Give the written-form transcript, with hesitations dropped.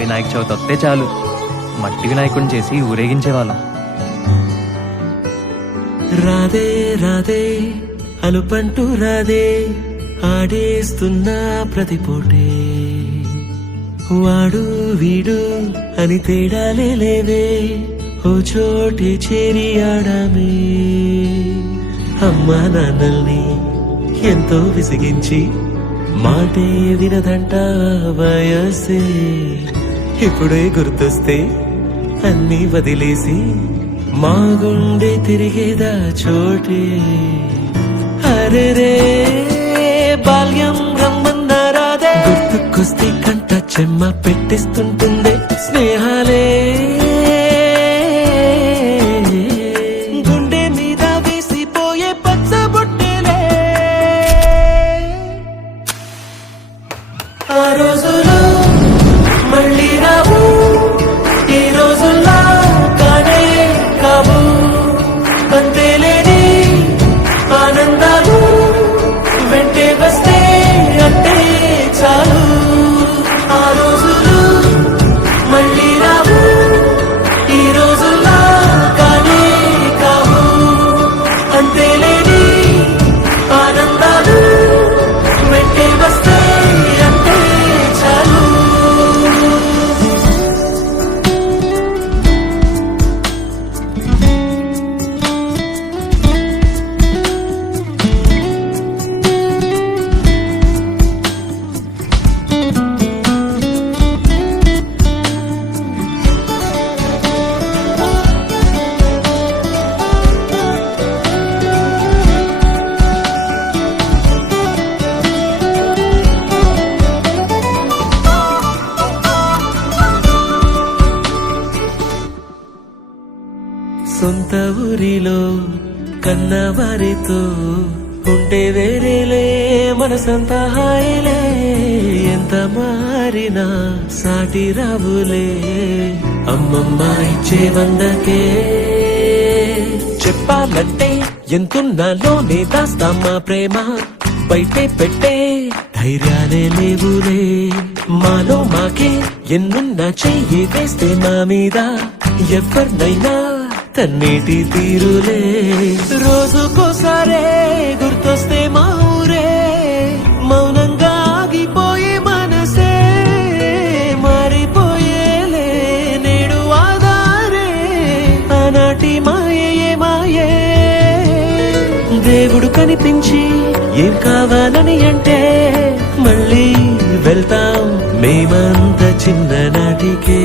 వినాయక చవితి వస్తే చాలు మట్టి వినాయకుడిని చేసి ఊరేగించేవాళ్ళం. రాధే రాధే అలుపంటూ రాధే ఆడేస్తున్నా ప్రతిపోటే, వాడు వీడు అని తేడాలే లేవే, ఓ చోటే చేరి ఆడామే. అమ్మా నాన్నల్ని ఎంతో విసిగించి మాటే వినదంట వయసే, ఇప్పుడే గుర్తొస్తే అన్నీ వదిలేసి మా గుండె తిరిగేదా చోటే. అరే రే బాల్యం రమ్మన్నారాదే, గుర్తుకొస్తే కంట చెమ్మ పెట్టిస్తుంటుందే స్నేహాలే. గుండె మీద వేసిపోయే పచ్చబొట్టెలే, ఆ రోజులు మళ్ళీ రావు, ఈ రోజుల్లా కానే కావు. అంతేలేని ఆనందాలు వెంటే వస్తే అంటే చాలు. ఆ రోజులు మళ్ళీ రావు, ఈ రోజుల్లా కానే కావు. అంతేలేని ఆనందాలు వెంటే వస్తే అంటే చాలు. సొంత ఊరిలో కన్నవారితో ఉంటే వేరేలే మనసంతా హాయిలే. ఎంత మారినా సాటి రావులే అమ్మమ్మ ఇచ్చే వందకే. చెప్పాలంటే ఎంతున్నాలోనే దాస్తామా ప్రేమ, బయటే పెట్టే ధైర్యాలే లేవులే. మాలో మాకే ఎన్నున్నా చెయ్యి వేస్తే మా మీద ఎవరినైనా తన్నేటి తీరులే. రోజుకోసారే గుర్తొస్తే మా ఊరే, మౌనంగా ఆగిపోయే మనసే మారిపోయేలే నేడు ఆధారే. ఆనాటి మాయే మాయే, దేవుడు కనిపించి ఏం కావాలని అంటే మళ్ళీ వెళ్తాం మేమంత చిన్ననాటికే.